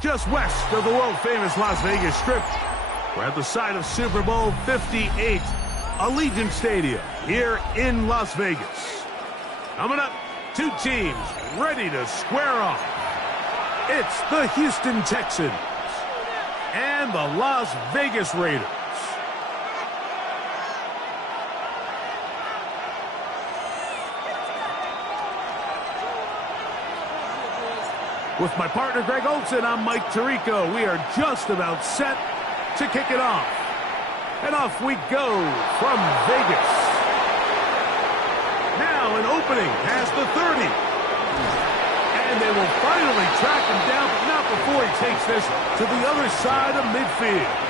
just west of the world-famous Las Vegas Strip. We're at the site of Super Bowl 58, Allegiant Stadium here in Las Vegas. Coming up, two teams ready to square off. It's the Houston Texans and the Las Vegas Raiders. With my partner, Greg Olson, I'm Mike Tirico. We are just about set to kick it off. And off we go from Vegas. Now an opening past the 30. And they will finally track him down, but not before he takes this to the other side of midfield.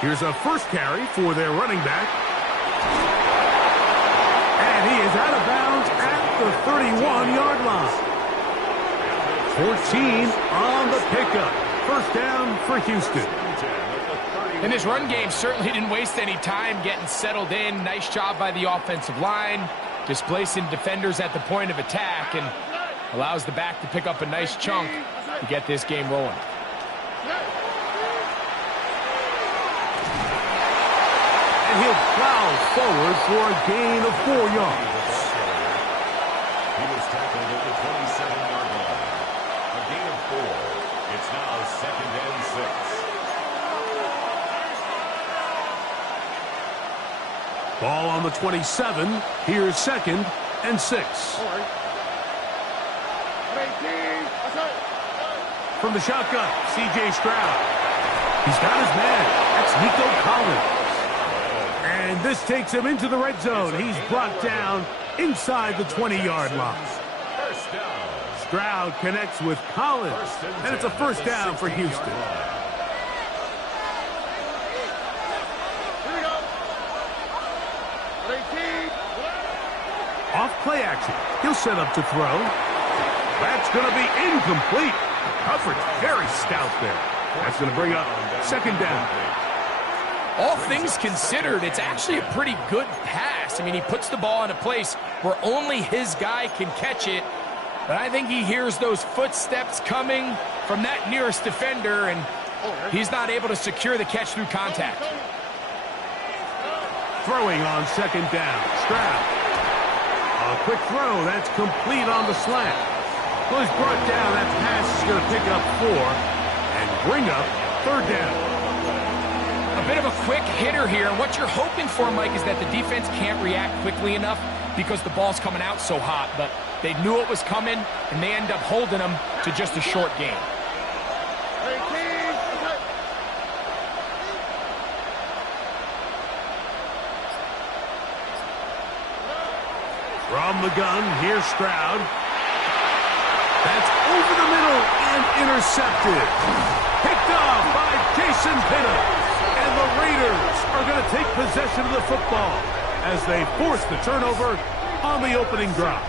Here's a first carry for their running back. And he is out of bounds at the 31-yard line. 14 on the pickup. First down for Houston. And this run game certainly didn't waste any time getting settled in. Nice job by the offensive line, displacing defenders at the point of attack, and allows the back to pick up a nice chunk to get this game rolling. And he'll plow forward for a gain of 4 yards. He was tackled at the 27-yard line. A gain of 4. It's now 2nd and 6. Ball on the 27. Here's 2nd and 6. From the shotgun, C.J. Stroud. He's got his man. That's Nico Collins. And this takes him into the red zone. He's brought down inside the 20-yard line. Stroud connects with Collins, and it's a first down for Houston. Off play action. He'll set up to throw. That's going to be incomplete. Coverage very stout there. That's going to bring up 2nd down. All things considered, it's actually a pretty good pass. I mean, he puts the ball in a place where only his guy can catch it. But I think he hears those footsteps coming from that nearest defender, and he's not able to secure the catch through contact. Throwing on 2nd down. Stroud. A quick throw. That's complete on the slant. Well, he's brought down. That pass is going to pick up 4 and bring up 3rd down. A bit of a quick hitter here, and what you're hoping for, Mike, is that the defense can't react quickly enough because the ball's coming out so hot, but they knew it was coming, and they end up holding them to just a short gain. From the gun, here's Stroud. That's over the middle and intercepted. Picked off by Jason Pinto. And the Raiders are going to take possession of the football as they force the turnover on the opening drive.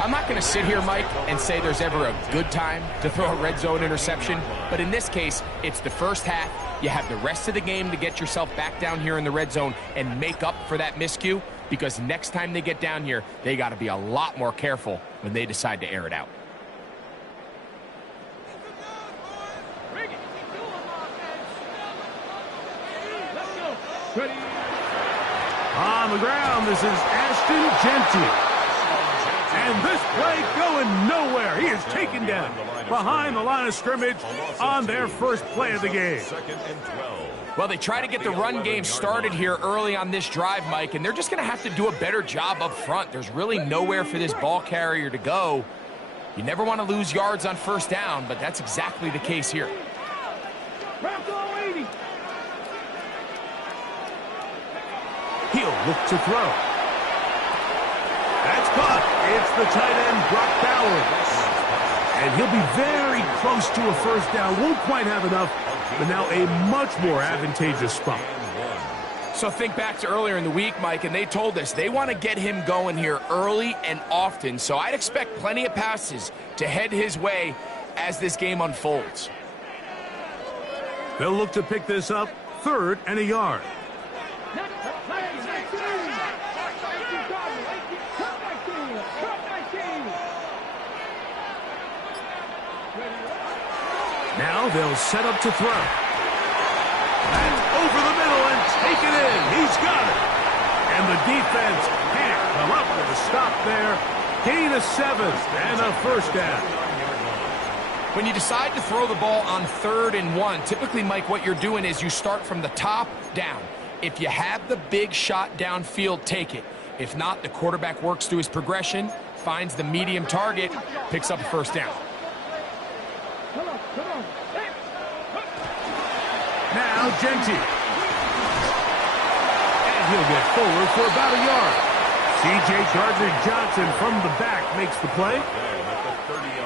I'm not going to sit here, Mike, and say there's ever a good time to throw a red zone interception, but in this case, it's the first half. You have the rest of the game to get yourself back down here in the red zone and make up for that miscue, because next time they get down here, they got to be a lot more careful when they decide to air it out. On the ground, this is Ashton Genty. And this play going nowhere. He is taken down behind the line of scrimmage on their first play of the game. Well, they try to get the run game started here early on this drive, Mike, and they're just going to have to do a better job up front. There's really nowhere for this ball carrier to go. You never want to lose yards on first down, but that's exactly the case here. He'll look to throw. That's caught. It's the tight end, Brock Bowers. And he'll be very close to a first down. Won't quite have enough, but now a much more advantageous spot. So think back to earlier in the week, Mike, and they told us they want to get him going here early and often. So I'd expect plenty of passes to head his way as this game unfolds. They'll look to pick this up 3rd and a yard. Now they'll set up to throw. That's over the middle and taken in. He's got it. And the defense can't come up with a stop there. Gain of 7 and a first down. When you decide to throw the ball on 3rd and 1, typically, Mike, what you're doing is you start from the top down. If you have the big shot downfield, take it. If not, the quarterback works through his progression, finds the medium target, picks up a first down. Now Genty. And he'll get forward for about a yard. C.J. Gardner-Johnson from the back makes the play.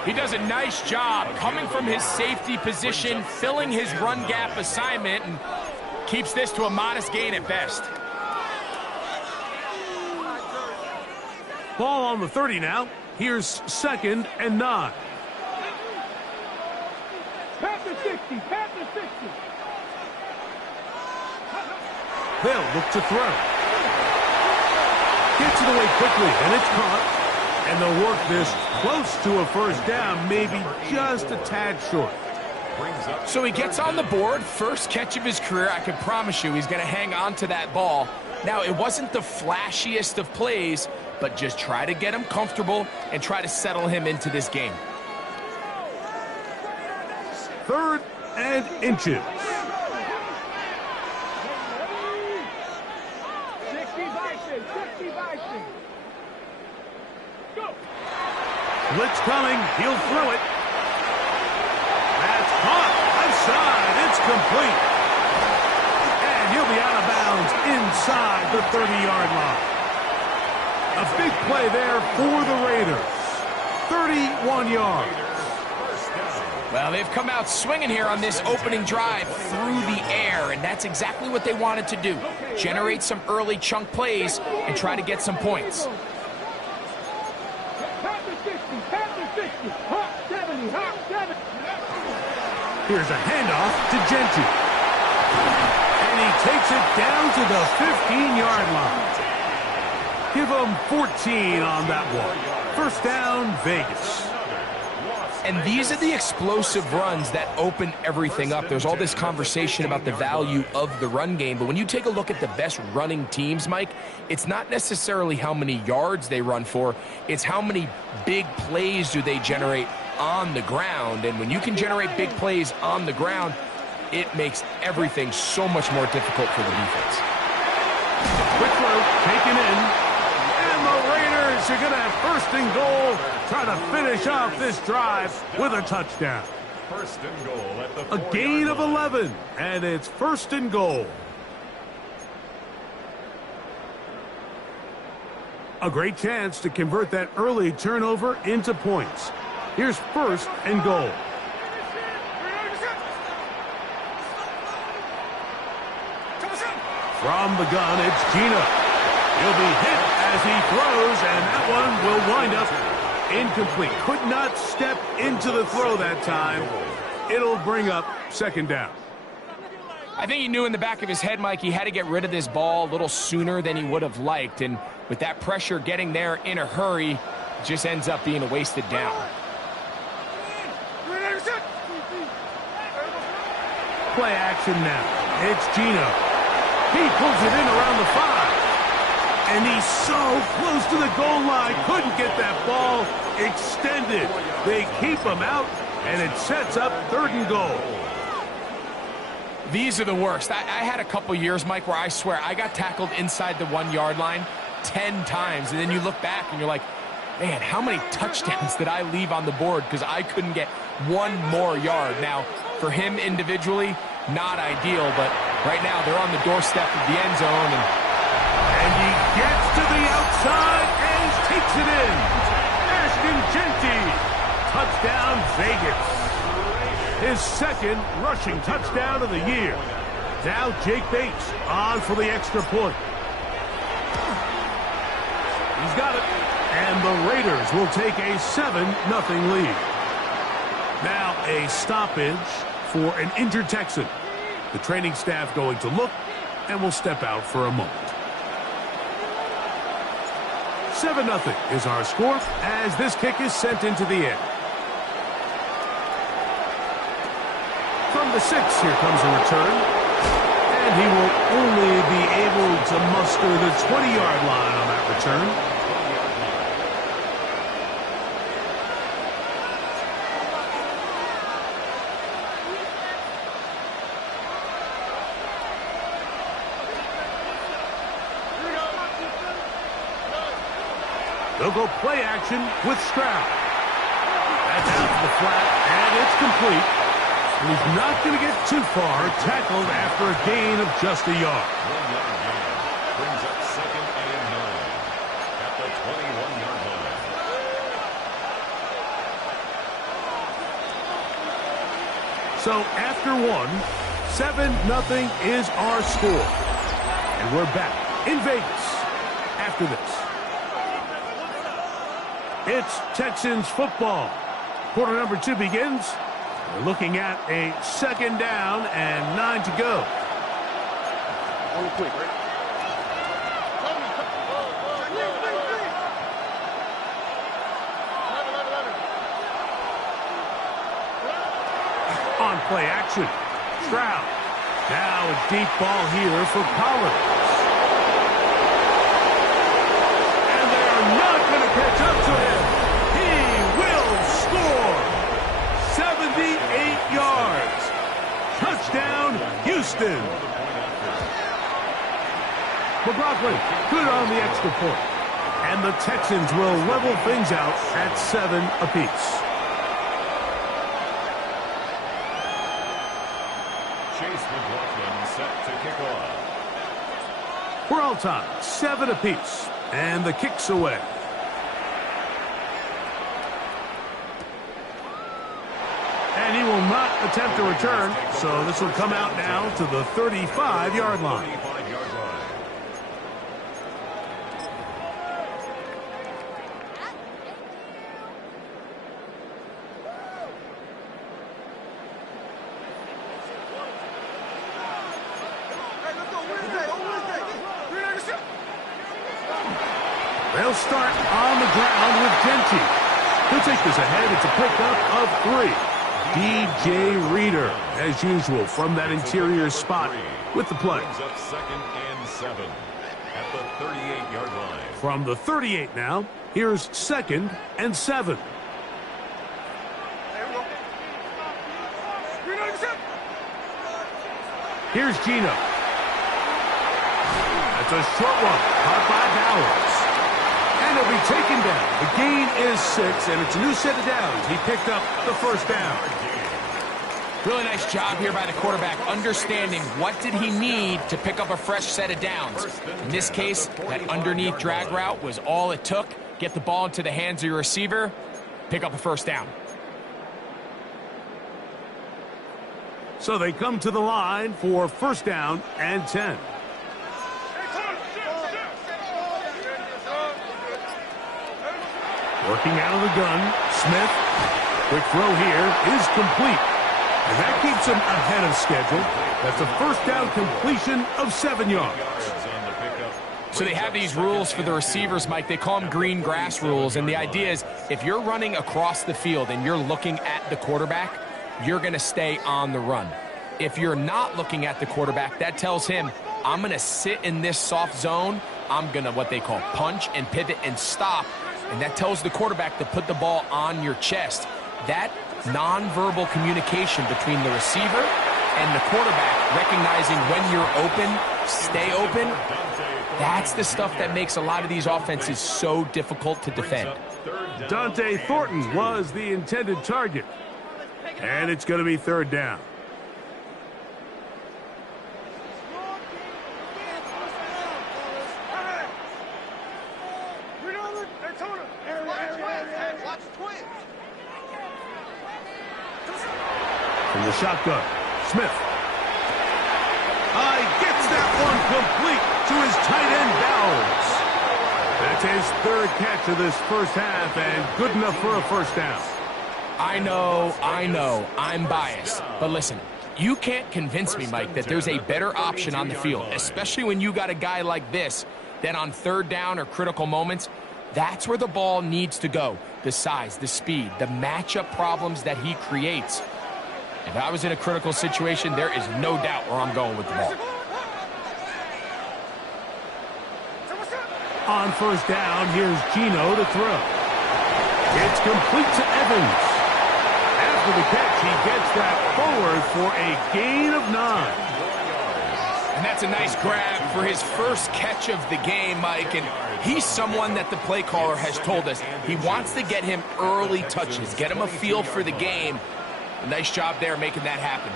He does a nice job coming from his safety position, filling his run gap assignment, and keeps this to a modest gain at best. Ball on the 30 now. Here's 2nd and 9. Pass the 60, pass the 60. They'll look to throw. Gets it away quickly, and it's caught. And they'll work this close to a first down, maybe just a tad short. So he gets on the board, first catch of his career. I can promise you he's going to hang on to that ball. Now, it wasn't the flashiest of plays, but just try to get him comfortable and try to settle him into this game. 3rd and inches. 60 by 6. Go. Blitz coming. He'll throw it. That's caught. Left side. It's complete. And he'll be out of bounds inside the 30-yard line. A big play there for the Raiders. 31 yards. Well, they've come out swinging here on this opening drive through the air, and that's exactly what they wanted to do. Generate some early chunk plays and try to get some points. Pass the 60, pass the 60. Hot 70, hot 70. Here's a handoff to Genty. And he takes it down to the 15-yard line. Give him 14 on that one. First down, Vegas. And these are the explosive runs that open everything up. There's all this conversation about the value of the run game, but when you take a look at the best running teams, Mike, it's not necessarily how many yards they run for, it's how many big plays do they generate on the ground. And when you can generate big plays on the ground, it makes everything so much more difficult for the defense. Quick throw taken in. And the Raiders are going to have 1st and goal. Trying to finish off this drive with a touchdown. 1st and goal at the 4-yard line. A gain of 11, and it's 1st and goal. A great chance to convert that early turnover into points. Here's 1st and goal. From the gun, it's Gino. He'll be hit as he throws, and that one will wind up incomplete. Could not step into the throw that time. It'll bring up 2nd down. I think he knew in the back of his head, Mike, he had to get rid of this ball a little sooner than he would have liked. And with that pressure getting there in a hurry, it just ends up being a wasted down. Play action now. It's Gino. He pulls it in around the 5. And he's so close to the goal line. Couldn't get that ball extended. They keep him out, and it sets up 3rd and goal. These are the worst. I had a couple years, Mike, where I swear I got tackled inside the 1-yard line 10 times. And then you look back and you're like, man, how many touchdowns did I leave on the board because I couldn't get one more yard? Now, for him individually, not ideal, but right now they're on the doorstep of the end zone. And he gets to the outside and takes it in. Ashton Genty. Touchdown, Vegas. His 2nd rushing touchdown of the year. Now Jake Bates on for the extra point. He's got it. And the Raiders will take a 7-0 lead. Now a stoppage for an injured Texan. The training staff going to look and will step out for a moment. 7-0 is our score as this kick is sent into the air. From the 6, here comes a return. And he will only be able to muster the 20-yard line on that return. They'll go play action with Stroud. That's out to the flat, and it's complete. And he's not going to get too far, tackled after a gain of just a yard. 1 yard gain brings up 2nd and 9 at the 21-yard line. So after 1, 7-0 is our score. And we're back in Vegas after this. It's Texans football. Quarter number 2 begins. We're looking at a 2nd down and 9 to go. Only quick, right? On play action. Stroud. Now a deep ball here for Pollard. And they are not going to catch up to him. He will score. 78 yards. Touchdown, Houston. McLaughlin good on the extra point. And the Texans will level things out at 7 apiece. Chase McLaughlin set to kick off. We're all tied, 7 apiece. And the kick's away. And he will not attempt a return, so this will come out now to the 35-yard line. 35-yard line. They'll start on the ground with Genty. He'll take this ahead. It's a pickup of 3. DJ Reader, as usual, from that interior spot with the play. Brings up 2nd and 7 at the 38-yard line. From the 38 now, here's 2nd and 7. Here's Gino. That's a short one, caught by Bowers. And he'll be taken down. The gain is 6, and it's a new set of downs. He picked up the 1st down. Really nice job here by the quarterback, understanding what did he need to pick up a fresh set of downs. In this case, that underneath drag route was all it took. Get the ball into the hands of your receiver, pick up a 1st down. So they come to the line for 1st down and 10. Working out of the gun, Smith. Quick throw here is complete. And that keeps him ahead of schedule. That's a 1st down completion of 7 yards. So they have these rules for the receivers, Mike. They call them green grass rules. And the idea is if you're running across the field and you're looking at the quarterback, you're going to stay on the run. If you're not looking at the quarterback, that tells him, I'm going to sit in this soft zone. I'm going to what they call punch and pivot and stop. And that tells the quarterback to put the ball on your chest. That nonverbal communication between the receiver and the quarterback, recognizing when you're open, stay open, that's the stuff that makes a lot of these offenses so difficult to defend. Dante Thornton was the intended target. And it's going to be 3rd down. From the shotgun, Smith. He gets that one complete to his tight end Bowers. That's his third catch of this first half, and good enough for a first down. I know, I'm biased. But listen, you can't convince me, Mike, that there's a better option on the field, especially when you got a guy like this, that on third down or critical moments, that's where the ball needs to go. The size, the speed, the matchup problems that he creates. If I was in a critical situation, there is no doubt where I'm going with the ball. On first down, here's Gino to throw. It's complete to Evans. After the catch, he gets that forward for a gain of 9. And that's a nice grab for his first catch of the game, Mike. And he's someone that the play caller has told us he wants to get him early touches, get him a feel for the game. A nice job there making that happen.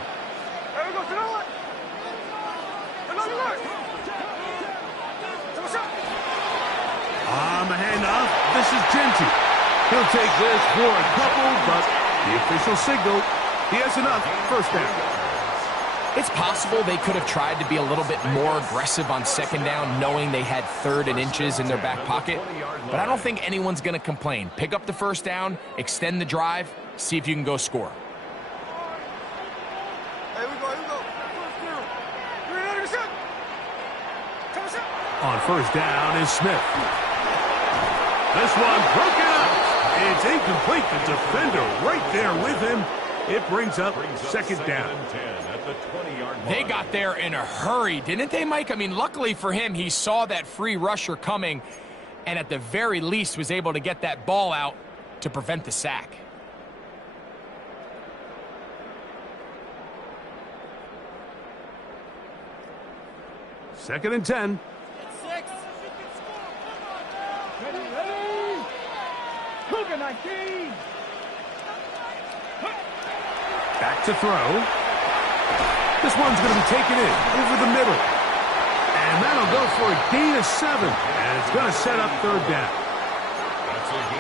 On the handoff, this is Genty. He'll take this for a couple, but the official signal, he has enough. First down. It's possible they could have tried to be a little bit more aggressive on second down, knowing they had 3rd and inches in their back pocket. But I don't think anyone's going to complain. Pick up the first down, extend the drive, see if you can go score. On first down is Smith. This one broken up. It's incomplete. The defender right there with him. It brings up second down. They got there in a hurry, didn't they, Mike? I mean, luckily for him, he saw that free rusher coming and at the very least was able to get that ball out to prevent the sack. Second and 10. Back to throw. This one's going to be taken in over the middle. And that'll go for a gain of 7. And it's going to set up third down.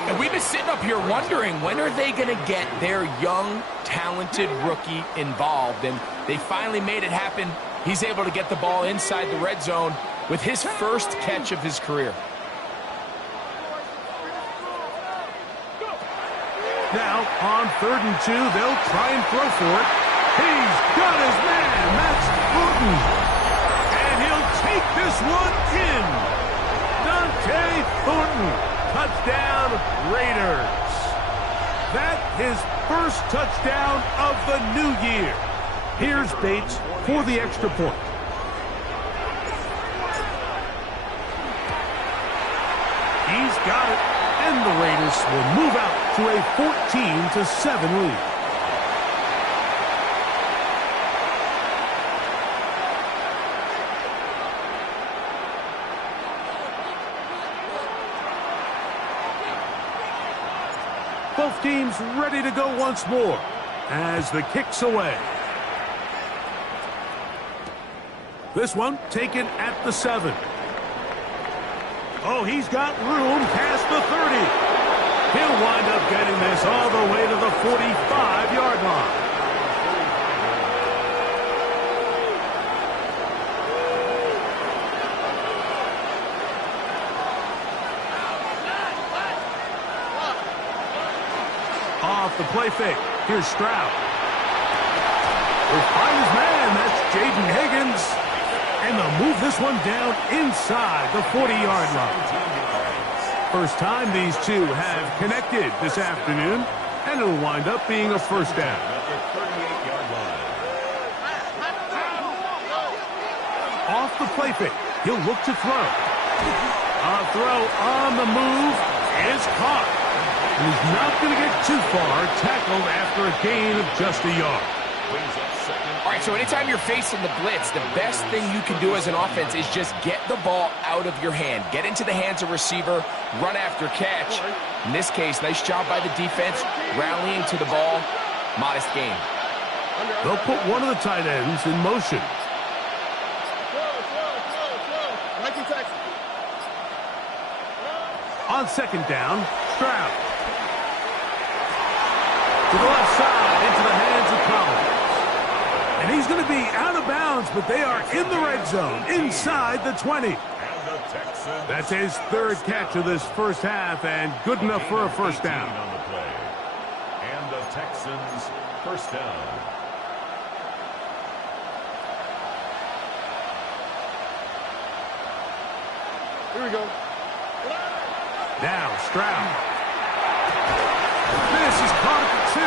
And we've been sitting up here wondering, when are they going to get their young, talented rookie involved? And they finally made it happen. He's able to get the ball inside the red zone with his first catch of his career. Now, on 3rd and 2, they'll try and throw for it. He's got his man. That's Thornton. And he'll take this one in. Dante Thornton. Touchdown, Raiders. That's his first touchdown of the new year. Here's Bates for the extra point. He's got it. And the Raiders will move out to a 14-7 lead. Both teams ready to go once more as the kick's away. This one taken at the 7. Oh, he's got room past the 30. He'll wind up getting this all the way to the 45-yard line. Off the play fake. Here's Stroud. He'll find his man. That's Jaden Higgins. And they'll move this one down inside the 40-yard line. First time these two have connected this afternoon, and it'll wind up being a first down. Off the play fake, he'll look to throw. A throw on the move is caught. And he's not going to get too far, tackled after a gain of just a yard. All right, so anytime you're facing the blitz, the best thing you can do as an offense is just get the ball out of your hand. Get into the hands of receiver, run after catch. In this case, nice job by the defense, rallying to the ball. Modest gain. They'll put one of the tight ends in motion. On second down, Stroud. To the left side, into the hands of Collins. And he's going to be out of bounds, but they are in the red zone, inside the 20. That's his third catch of this first half, and good enough for a first down. On the play. And the Texans first down. Here we go. Now Stroud. This is caught at the 2.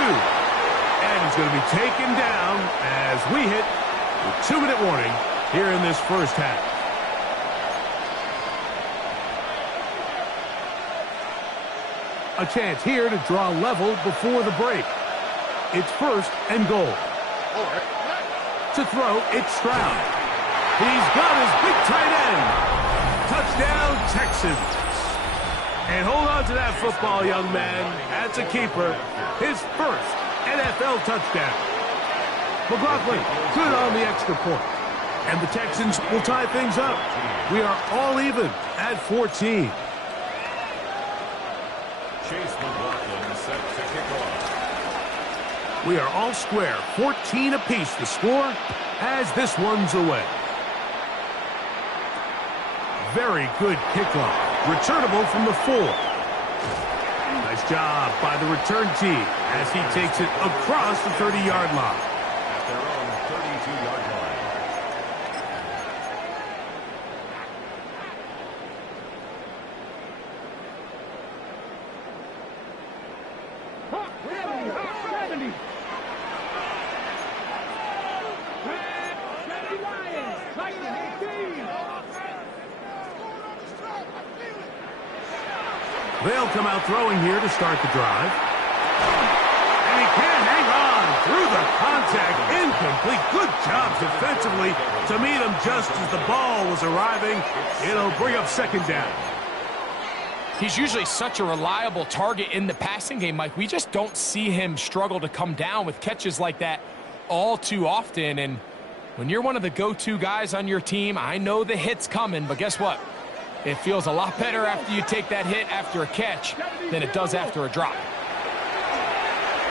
And he's going to be taken down as we hit the 2-minute warning here in this first half. A chance here to draw level before the break. It's first and goal. To throw, it's Stroud. He's got his big tight end. Touchdown, Texans. And hold on to that football, young man. That's a keeper. His first NFL touchdown. McLaughlin good on the extra point. And the Texans will tie things up. We are all even at 14. Chase McLaughlin set to kick off. We are all square. 14 apiece the score as this one's away. Very good kickoff. Returnable from the 4. Nice job by the return team as he takes it across the 30-yard line. At their own 32-yard line. Hot 70, hot 70. Lions, Lightning 18. They'll come out throwing here to start the drive. And he can't hang on through the contact. Incomplete. Good job defensively to meet him just as the ball was arriving. It'll bring up second down. He's usually such a reliable target in the passing game, Mike. We just don't see him struggle to come down with catches like that all too often. And when you're one of the go-to guys on your team, I know the hit's coming, but guess what? It feels a lot better after you take that hit after a catch than it does after a drop.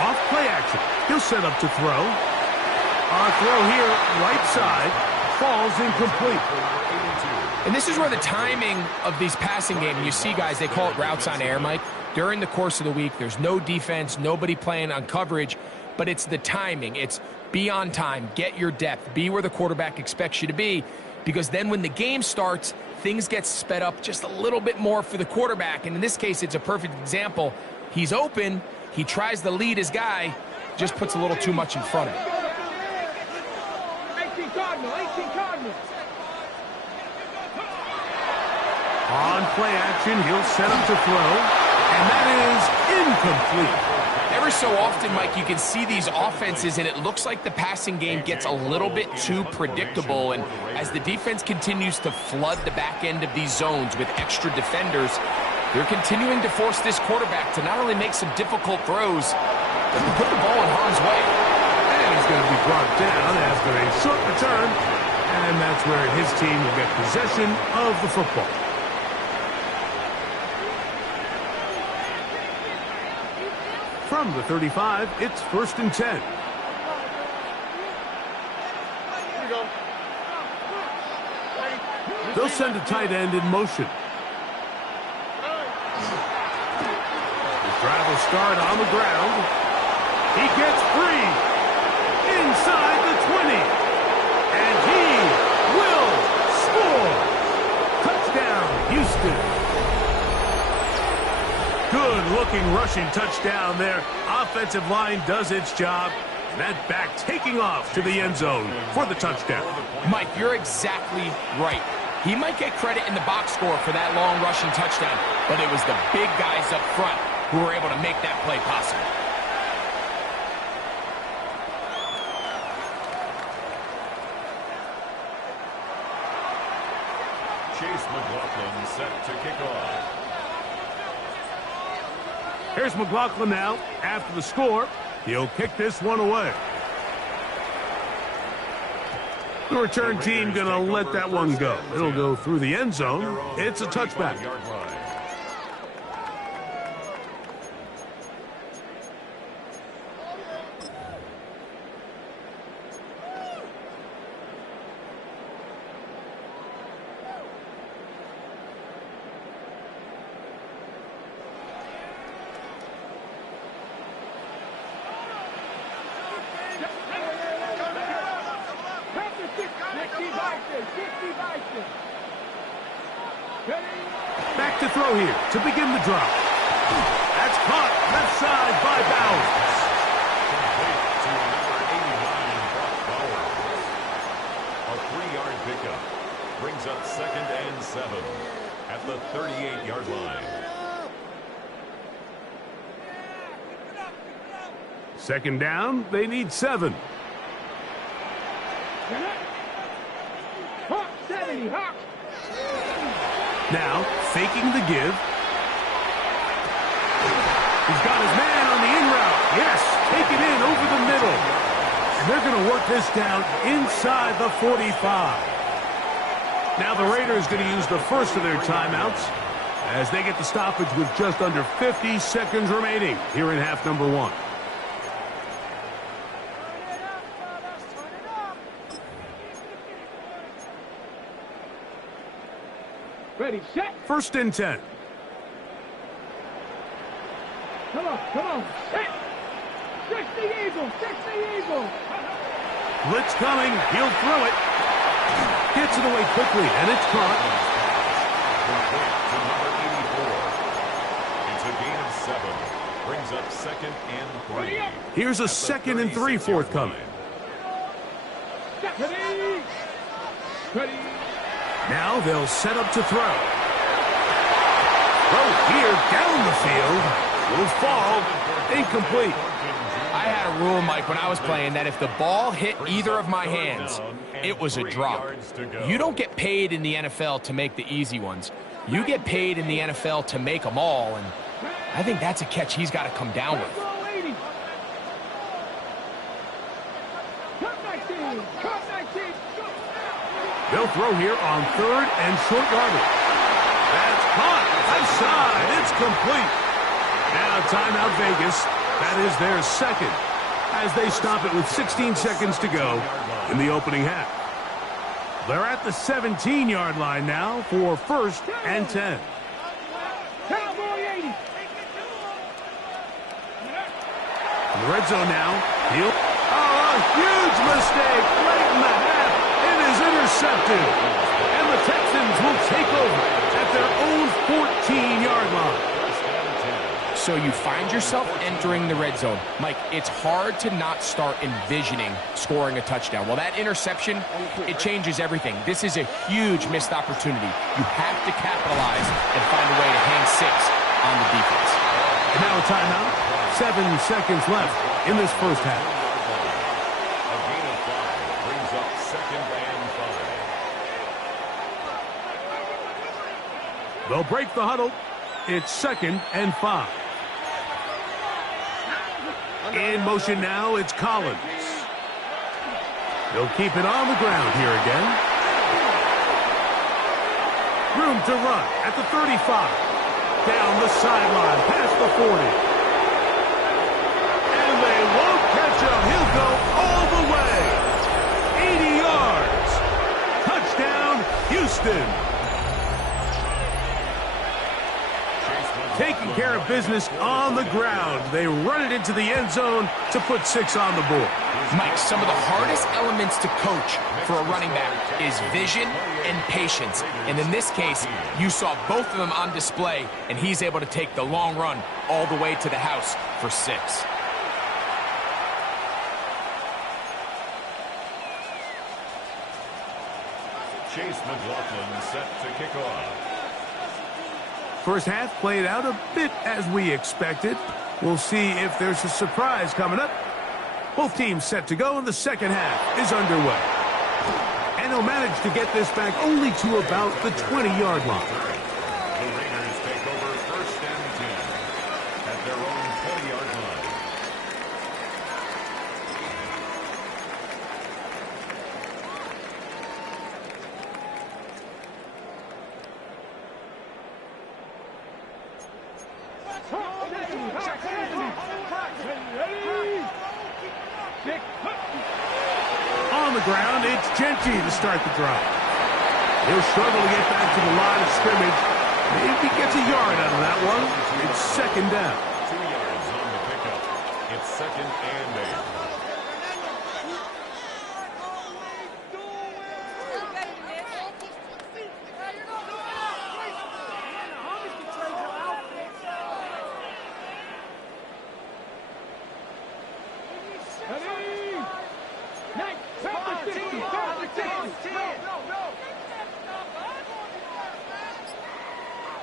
Off play action. He'll set up to throw. Our throw here, right side, falls incomplete. And this is where the timing of these passing games, you see guys, they call it routes on air, Mike. During the course of the week, there's no defense, nobody playing on coverage, but it's the timing. It's be on time, get your depth, be where the quarterback expects you to be, because then when the game starts, things get sped up just a little bit more for the quarterback. And in this case, it's a perfect example. He's open. He tries to lead his guy, just puts a little too much in front of him. 18 Cardinals, 18 Cardinals. On play action, he'll set up to throw. And that is incomplete. Every so often, Mike, you can see these offenses, and it looks like the passing game gets a little bit too predictable. And as the defense continues to flood the back end of these zones with extra defenders, they're continuing to force this quarterback to not only make some difficult throws, but to put the ball in harm's way. And he's going to be brought down after a short return. And that's where his team will get possession of the football. From the 35, it's first and 10. Here we go. They'll send a tight end in motion. His drive will start on the ground. He gets free inside the 20. And he will score. Touchdown, Houston. Good-looking rushing touchdown there. Offensive line does its job. And that back taking off to the end zone for the touchdown. Mike, you're exactly right. He might get credit in the box score for that long rushing touchdown, but it was the big guys up front who were able to make that play possible. Chase McLaughlin set to kick off. Here's McLaughlin now. After the score, he'll kick this one away. The return team going to let that one go. It'll go through the end zone. It's a touchback. Back to throw here to begin the drop. That's caught left side by Bowers. A 3-yard pickup brings up 2nd and 7 at the 38-yard line. 2nd down, they need 7. Hawk 70, Hawk. Now, faking the give. He's got his man on the in route. Yes, take it in over the middle. And they're going to work this down inside the 45. Now the Raiders going to use the first of their timeouts as they get the stoppage with just under 50 seconds remaining here in half number 1. Ready, set. 1st and 10. Come on, set. 60 Eagle, 60 Eagle. Blitz coming, he'll throw it. Gets it away quickly, and it's caught. To number 84. It's a gain of 7. Brings up 2nd and 3. Here's a 2nd and 3 forthcoming. Ready. Ready. Now they'll set up to throw. Throw here down the field. Will fall. Incomplete. I had a rule, Mike, when I was playing that if the ball hit either of my hands, it was a drop. You don't get paid in the NFL to make the easy ones. You get paid in the NFL to make them all, and I think that's a catch he's got to come down with. They'll throw here on 3rd and short yardage. That's caught. Outside. It's complete. Now timeout Vegas. That is their 2nd as they stop it with 16 seconds to go in the opening half. They're at the 17-yard line now for 1st and 10. Cowboy 80. In the red zone now. He'll... Oh, a huge mistake late in the half. It is intercepted. And the Texans will take over at their own 14-yard line. So you find yourself entering the red zone. Mike, it's hard to not start envisioning scoring a touchdown. Well, that interception, it changes everything. This is a huge missed opportunity. You have to capitalize and find a way to hang 6 on the defense. And now a timeout. 7 seconds left in this first half. A gain of 5 brings up 2nd and 5. They'll break the huddle. It's 2nd and 5. In motion now, it's Collins. They'll keep it on the ground here again. Room to run at the 35. Down the sideline, past the 40. And they won't catch him. He'll go all the way. 80 yards. Touchdown, Houston. Taking care of business on the ground. They run it into the end zone to put 6 on the board. Mike, some of the hardest elements to coach for a running back is vision and patience. And in this case, you saw both of them on display, and he's able to take the long run all the way to the house for 6. Chase McLaughlin set to kick off. First half played out a bit as we expected. We'll see if there's a surprise coming up. Both teams set to go, and the second half is underway. And he'll manage to get this back only to about the 20-yard line. The Raiders take over 1st and 10 at their own 20-yard line. On the ground, it's Genty to start the drive. He'll struggle to get back to the line of scrimmage. Maybe gets a yard out of that one. It's 2nd down. 2 yards on the pickup. It's 2nd and 8.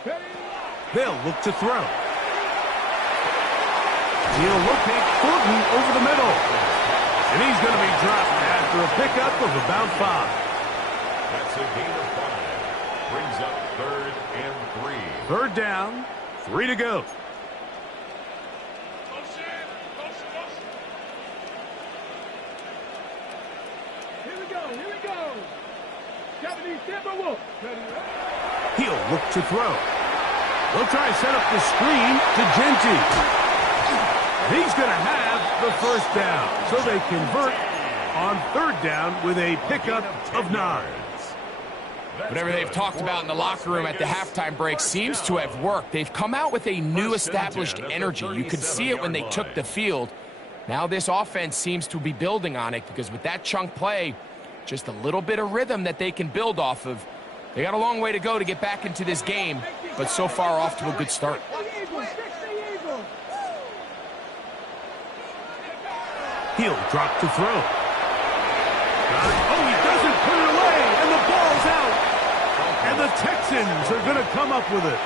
They'll look to throw. He'll locate Fulton over the middle. And he's going to be dropped after a pickup of about 5. That's a gain of 5. Brings up 3rd and 3. 3rd down, 3 to go. Here we go. Japanese Timberwolf. He'll look to throw. They'll try to set up the screen to Genty. He's going to have the 1st down. So they convert on 3rd down with a pickup of 9. Whatever they've talked about in the locker room at the halftime break seems to have worked. They've come out with a new established energy. You could see it when they took the field. Now this offense seems to be building on it because with that chunk play, just a little bit of rhythm that they can build off of. They got a long way to go to get back into this game, but so far off to a good start. He'll drop to throw. Oh, he doesn't put it away, and the ball's out. And the Texans are going to come up with it.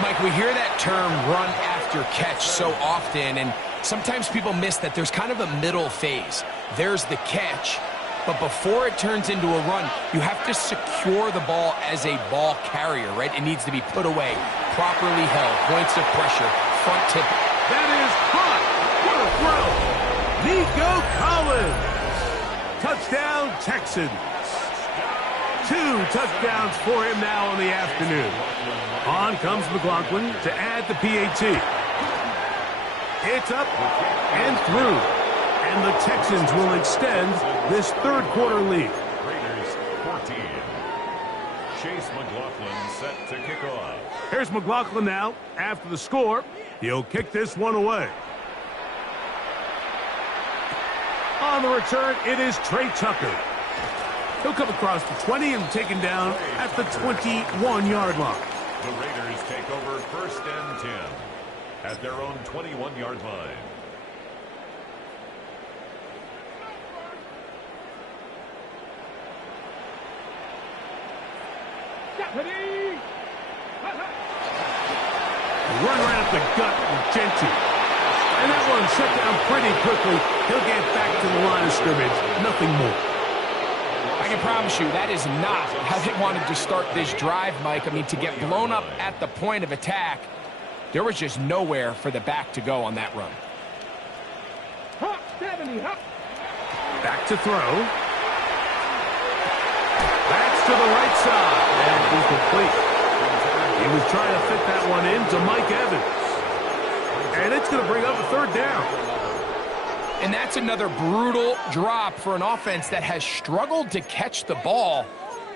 Mike, we hear that term run after catch so often, and sometimes people miss that there's kind of a middle phase. There's the catch, but before it turns into a run, you have to secure the ball as a ball carrier, right? It needs to be put away, properly held, points of pressure, front tip. That is hot. What a throw. Nico Collins. Touchdown, Texans. 2 touchdowns for him now in the afternoon. On comes McLaughlin to add the PAT. It's up and through. And the Texans will extend this 3rd quarter lead. Raiders 14. Chase McLaughlin set to kick off. Here's McLaughlin now after the score. He'll kick this one away. On the return, it is Trey Tucker. He'll come across the 20 and taken down at the 21-yard line. The Raiders take over 1st and 10 at their own 21-yard line. Run right up the gut with Genty. And that one shut down pretty quickly. He'll get back to the line of scrimmage. Nothing more. I can promise you that is not how they wanted to start this drive, Mike. I mean, to get blown up at the point of attack, there was just nowhere for the back to go on that run. Back to throw. That's to the right side. And incomplete. He was trying to fit that one into Mike Evans. And it's going to bring up a 3rd down. And that's another brutal drop for an offense that has struggled to catch the ball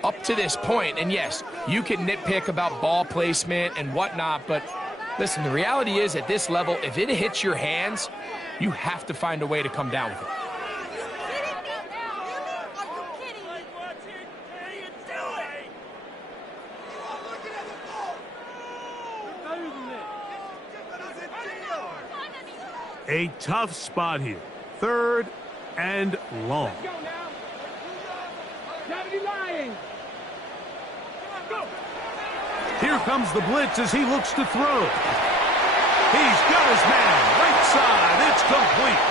up to this point. And yes, you can nitpick about ball placement and whatnot, but listen, the reality is at this level, if it hits your hands, you have to find a way to come down with it. A tough spot here. 3rd and long. Here comes the blitz as he looks to throw. He's got his man. Right side. It's complete.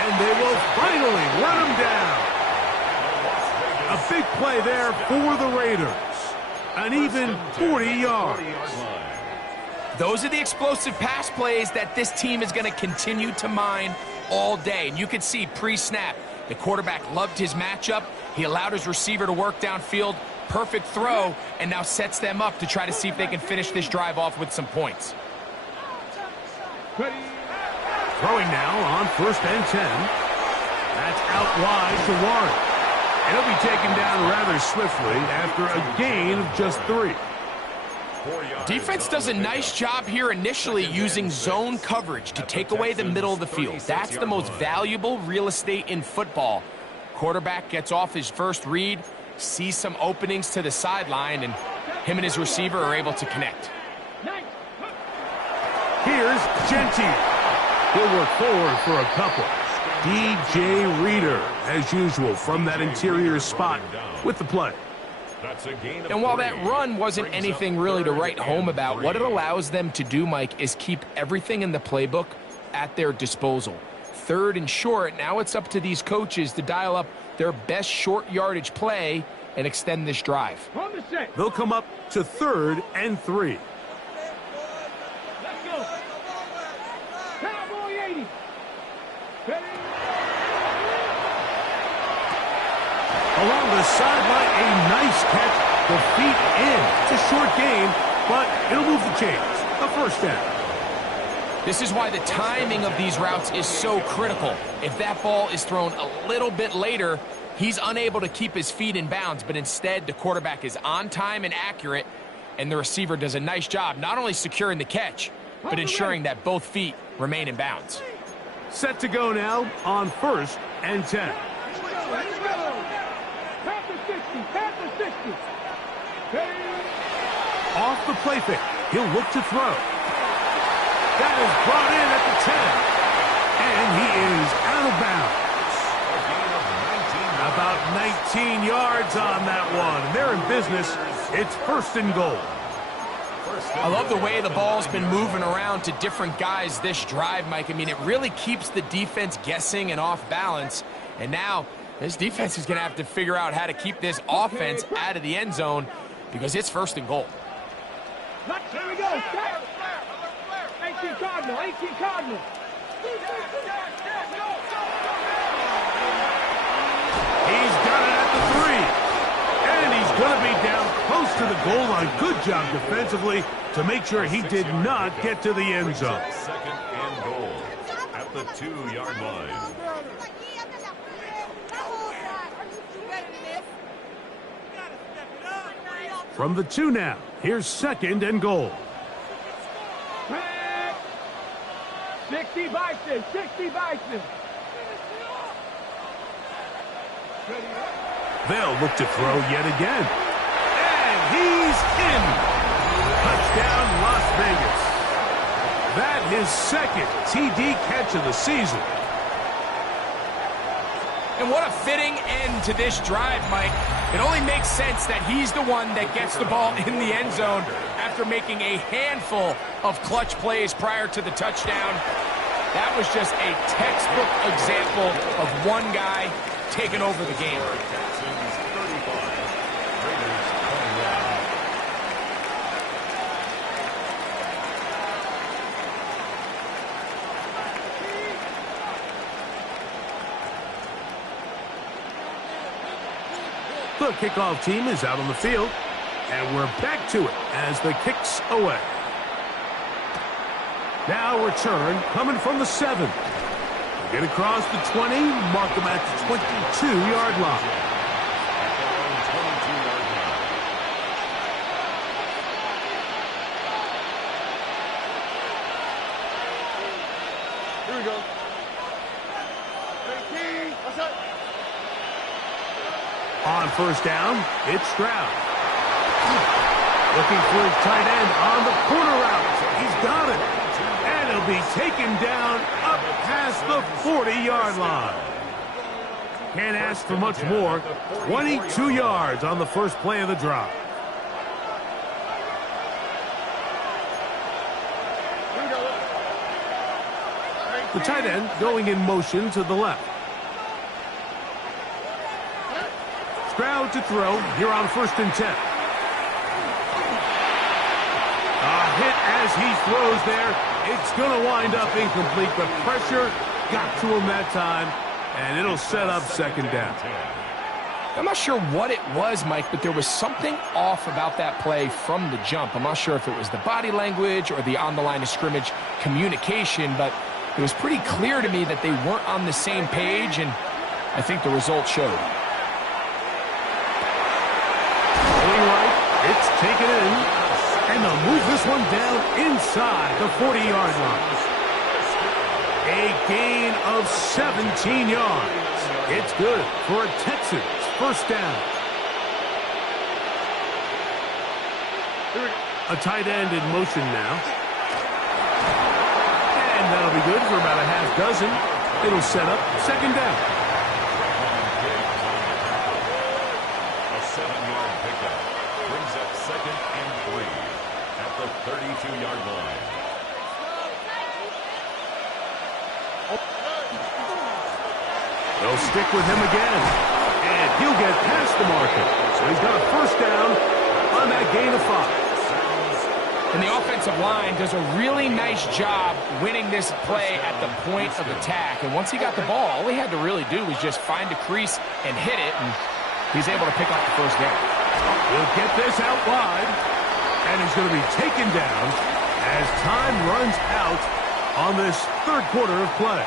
And they will finally run him down. A big play there for the Raiders. An even 40 yards. Those are the explosive pass plays that this team is going to continue to mine all day. And you can see pre-snap, the quarterback loved his matchup. He allowed his receiver to work downfield. Perfect throw, and now sets them up to try to see if they can finish this drive off with some points. Throwing now on 1st and 10. That's out wide to Warren. And he'll be taken down rather swiftly after a gain of just 3. Defense does a nice job here initially using zone coverage to take away the middle of the field. That's the most valuable real estate in football. Quarterback gets off his first read, sees some openings to the sideline, and him and his receiver are able to connect. Here's Genty. He'll work forward for a couple. DJ Reader, as usual, from that interior spot with the play. That's a gain of And while 3. that run wasn't Brings anything up really to 3rd write home and about, 3. what it allows them to do, Mike, is keep everything in the playbook at their disposal. 3rd and short, now it's up to these coaches to dial up their best short yardage play and extend this drive. On the set. They'll come up to 3rd and 3. Let's go. Cowboy 80. Ready? Along the sideline, a nice catch. The feet in. It's a short game, but it'll move the chains. A first down. This is why the timing of these routes is so critical. If that ball is thrown a little bit later, he's unable to keep his feet in bounds, but instead the quarterback is on time and accurate, and the receiver does a nice job not only securing the catch, but ensuring that both feet remain in bounds. Set to go now on 1st and 10. Let's go. Panther 60. Panther 60. Ready? Off the play fake. He'll look to throw. That is brought in at the 10. And he is out of bounds. About 19 yards on that one. They're in business. It's 1st and goal. I love the way the ball's been moving around to different guys this drive, Mike. I mean, it really keeps the defense guessing and off balance. And now this defense is going to have to figure out how to keep this offense out of the end zone because it's 1st and goal. Here we go. 18 Cardinal. 18 Cardinal. He's got it at the 3. And he's going to be down close to the goal line. Good job defensively to make sure he did not get to the end zone. 2nd and goal at the 2-yard line. From the 2 now, here's 2nd and goal. 60 Bison. 60 Bison. They'll look to throw yet again. And he's in. Touchdown, Las Vegas. That his 2nd TD catch of the season. And what a fitting end to this drive, Mike. It only makes sense that he's the one that gets the ball in the end zone after making a handful of clutch plays prior to the touchdown. That was just a textbook example of one guy taking over the game. The kickoff team is out on the field, and we're back to it as the kick's away. Now return coming from the 7. Get across the 20, mark them at the 22-yard line. Here we go. 18. What's up? On 1st down, it's Stroud. Looking for his tight end on the corner route. He's got it. And he'll be taken down up past the 40-yard line. Can't ask for much more. 22 yards on the first play of the drive. Here we go. The tight end going in motion to the left. Stroud to throw here on 1st and 10. A hit as he throws there. It's going to wind up incomplete. The pressure got to him that time, and it'll set up 2nd down. I'm not sure what it was, Mike, but there was something off about that play from the jump. I'm not sure if it was the body language or the on-the-line of scrimmage communication, but it was pretty clear to me that they weren't on the same page, and I think the result showed. It's taken in, and they'll move this one down inside the 40-yard line. A gain of 17 yards. It's good for a Texans 1st down. A tight end in motion now. And that'll be good for about a half dozen. It'll set up 2nd down. A 7-yard pickup. 32-yard line. They'll stick with him again, and he'll get past the marker. So he's got a first down on that gain of 5. And the offensive line does a really nice job winning this play at the point of attack. And once he got the ball, all he had to really do was just find a crease and hit it, and he's able to pick up the first down. He'll get this out wide, and he's going to be taken down as time runs out on this third quarter of play.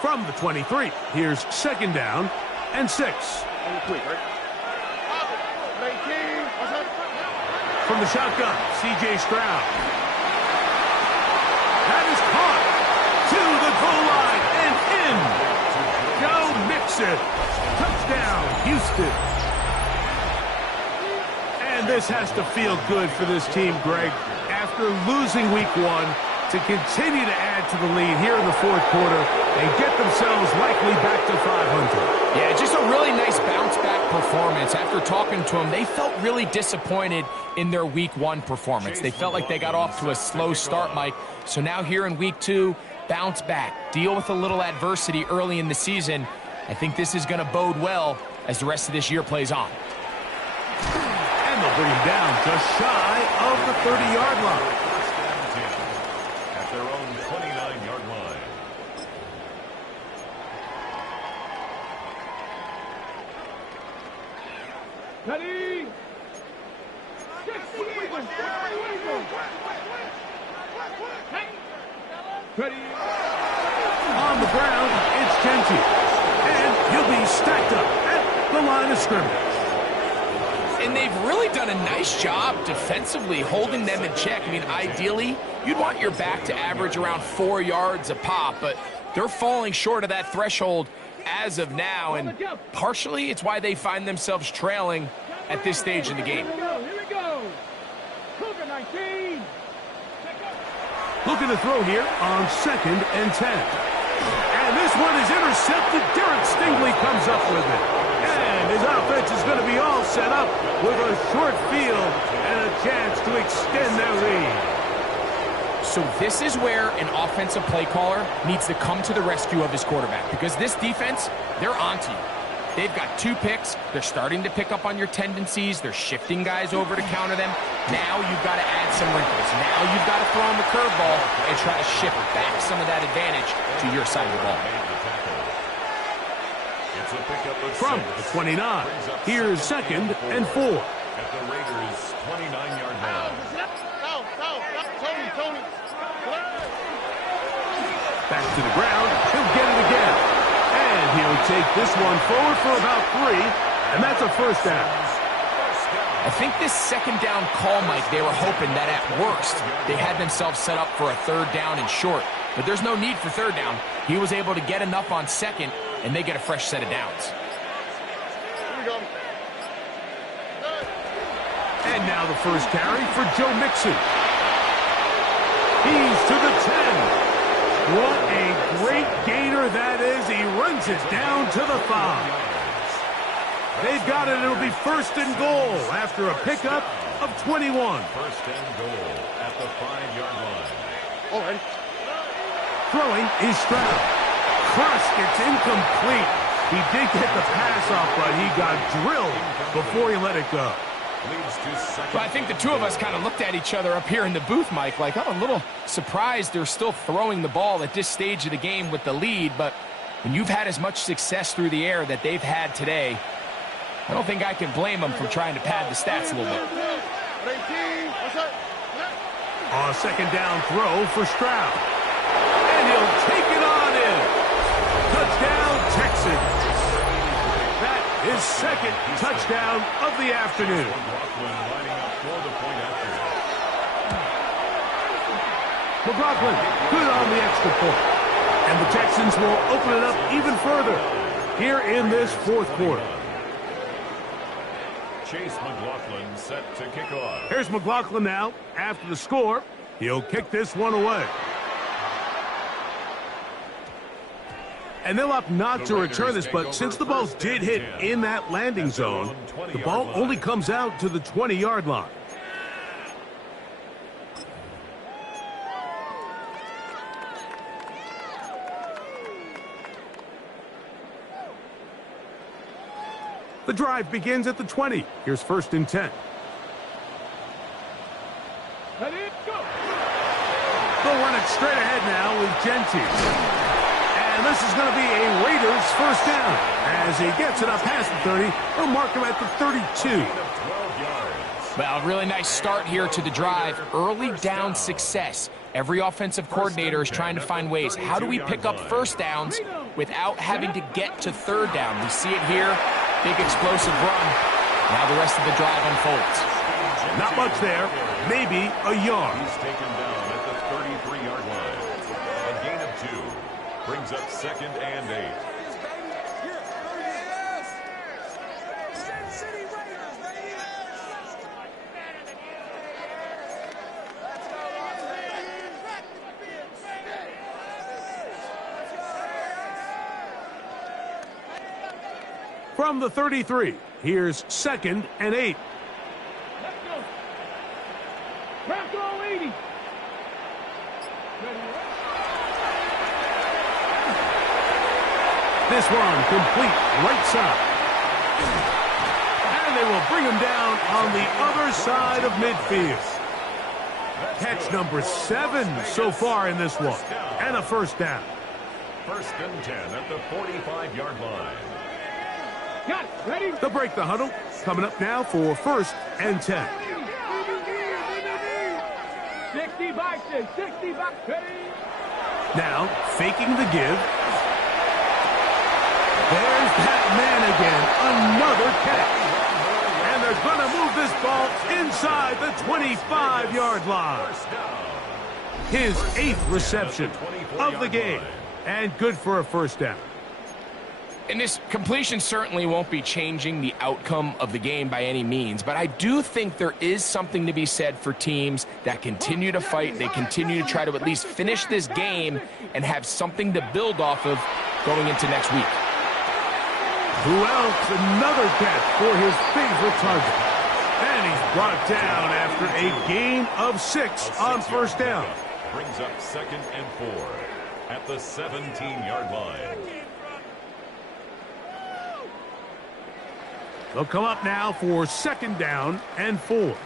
From the 23, here's second down and 6. From the shotgun, C.J. Stroud. That is caught to the goal line and in. Joe Mixon. Touchdown, Houston. And this has to feel good for this team, Greg. After losing week 1, to continue to add to the lead here in the fourth quarter and get themselves likely back to 500. Yeah, just a really nice bounce-back performance. After talking to them, they felt really disappointed in their week 1 performance. They felt like they got off to a slow start, Mike. So now here in week 2, bounce back, deal with a little adversity early in the season. I think this is going to bode well as the rest of this year plays on. And they'll bring him down just shy of the 30-yard line. Their own 29-yard line. Ready? Ready? On the ground, it's Genty. And he'll be stacked up at the line of scrimmage. And they've really done a nice job defensively holding them in check. I mean, ideally, you'd want your back to average around 4 yards a pop, but they're falling short of that threshold as of now, and partially it's why they find themselves trailing at this stage in the game. Here we go. Cougar 19. Looking to throw here on second and 10. And this one is intercepted. Derek Stingley comes up with it. And his offense is going to be all set up with a short field and a chance to extend their lead. So this is where an offensive play caller needs to come to the rescue of his quarterback, because this defense, they're onto you. They've got 2 picks. They're starting to pick up on your tendencies. They're shifting guys over to counter them. Now you've got to add some wrinkles. Now you've got to throw in the curveball and try to shift back some of that advantage to your side of the ball. From the 29, here's second and 4. At the Raiders' 29-yard line. Tony. Back to the ground. He'll get it again. And he'll take this one forward for about 3, and that's a first down. I think this second down call, Mike, they were hoping that at worst they had themselves set up for a third down and short. But there's no need for third down. He was able to get enough on second, and they get a fresh set of downs. And now the first carry for Joe Mixon. He's to the 10. What a great gainer that is. He runs it down to the 5. They've got it. It'll be first and goal after a pickup of 21. First and goal at the 5-yard line. All right. Throwing is Stroud. Cross gets incomplete. He did get the pass off, but he got drilled before he let it go. Well, I think the two of us kind of looked at each other up here in the booth, Mike, like, I'm a little surprised they're still throwing the ball at this stage of the game with the lead, but when you've had as much success through the air that they've had today, I don't think I can blame them for trying to pad the stats a little bit. A second down throw for Stroud. And he'll take it on in. Touchdown, Texans. That is second touchdown of the afternoon. McLaughlin, good on the extra point. And the Texans will open it up even further here in this fourth quarter. Chase McLaughlin set to kick off. Here's McLaughlin now after the score. He'll kick this one away. And they'll opt not to return this, but since the balls did hit in that landing zone, the ball only comes out to the 20-yard line. The drive begins at the 20. Here's 1st and 10. Ready, go. They'll run it straight ahead now with Genty. And this is going to be a Raiders 1st down. As he gets it up past the 30, they'll mark him at the 32. Well, really nice start here to the drive. Early down success. Every offensive coordinator is trying to find ways. How do we pick up 1st downs without having to get to 3rd down? We see it here. Big explosive run. Now the rest of the drive unfolds. Not much there. Maybe a yard. He's taken down at the 33-yard line. A gain of 2 brings up 2nd and 8. From the 33, here's 2nd and 8. Let's go. Bronco 80. This one complete right side. And they will bring him down on the other side of midfield. Catch number 7 so far in this one. And a 1st down. 1st and 10 at the 45-yard line. Got it. Ready? They'll break the huddle. Coming up now for 1st and 10. 60 boxes. 60 boxes. Ready? Now, faking the give. There's that man again. Another catch. And they're going to move this ball inside the 25-yard line. His 8th reception of the game. And good for a 1st down. And this completion certainly won't be changing the outcome of the game by any means, but I do think there is something to be said for teams that continue to fight. They continue to try to at least finish this game and have something to build off of going into next week. Who else? Another catch for his favorite target. And he's brought down after a gain of 6 on 1st down. Brings up 2nd and 4 at the 17-yard line. They'll come up now for 2nd down and 4.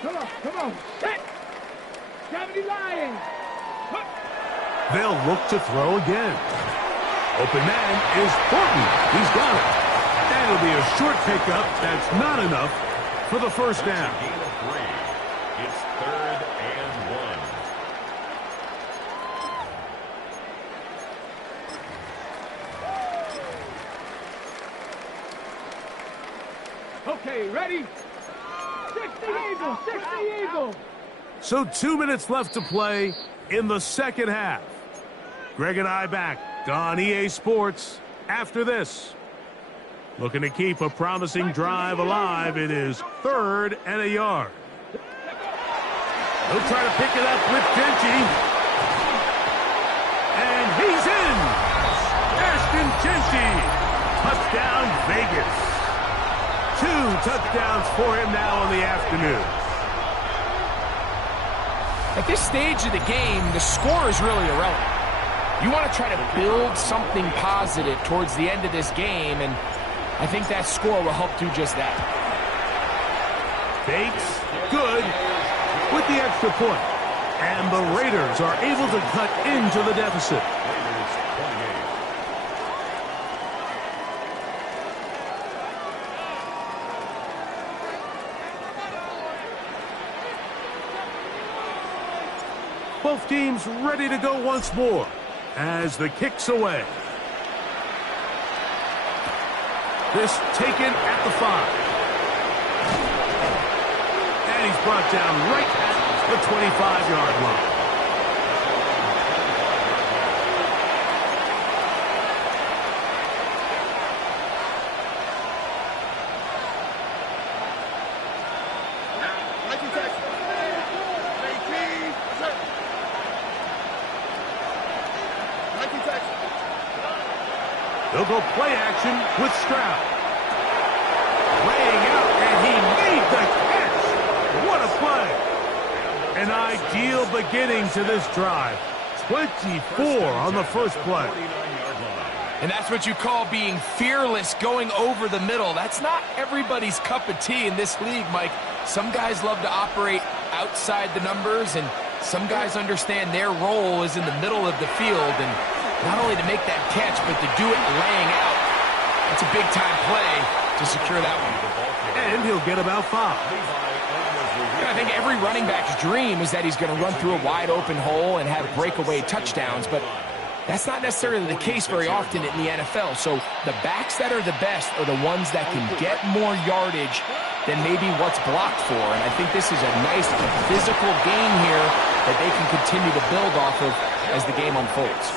Come on, come on. Set. 70 Lions. They'll look to throw again. Open man is Thornton. He's got it. And it'll be a short pickup. That's not enough for the 1st down. Gain of 3. It's 3rd and 1. Okay, ready? 60 Eagles, 60 Eagles. So 2 minutes left to play in the 2nd half. Greg and I back on EA Sports after this. Looking to keep a promising drive alive. It is 3rd and a yard. He'll try to pick it up with Genty. And he's in. Ashton Genty. Touchdown Vegas. 2 touchdowns for him now in the afternoon. At this stage of the game, the score is really irrelevant. You want to try to build something positive towards the end of this game, and I think that score will help do just that. Bates, good, with the extra point. And the Raiders are able to cut into the deficit. Both teams ready to go once more as the kick's away. This taken at the 5. And he's brought down right at the 25-yard line. He'll go play action with Stroud. Laying out, and he made the catch. What a play. An ideal beginning to this drive. 24 on the first play. And that's what you call being fearless, going over the middle. That's not everybody's cup of tea in this league, Mike. Some guys love to operate outside the numbers, and some guys understand their role is in the middle of the field, and not only to make that catch, but to do it laying out. That's a big-time play to secure that one. And he'll get about 5. And I think every running back's dream is that he's going to run through a wide-open hole and have breakaway touchdowns, but that's not necessarily the case very often in the NFL. So the backs that are the best are the ones that can get more yardage than maybe what's blocked for. And I think this is a nice physical game here that they can continue to build off of as the game unfolds.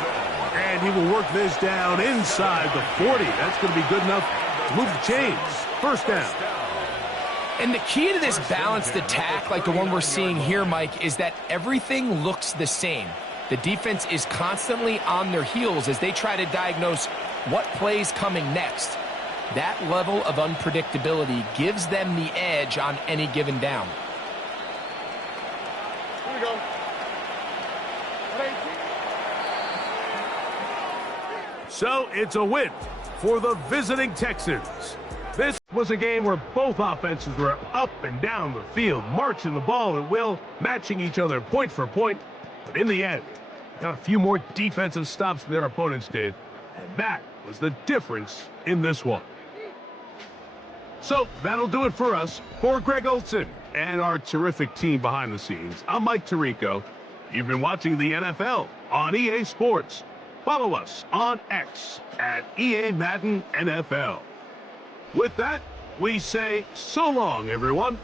And he will work this down inside the 40. That's going to be good enough to move the chains. First down. And the key to this balanced attack, like the one we're seeing here, Mike, is that everything looks the same. The defense is constantly on their heels as they try to diagnose what play's coming next. That level of unpredictability gives them the edge on any given down. Here we go. So it's a win for the visiting Texans. This was a game where both offenses were up and down the field, marching the ball at will, matching each other point for point. But in the end, got a few more defensive stops than their opponents did, and that was the difference in this one. So that'll do it for us. For Greg Olson and our terrific team behind the scenes, I'm Mike Tirico. You've been watching the NFL on EA Sports. Follow us on X at EA Madden NFL. With that, we say so long, everyone.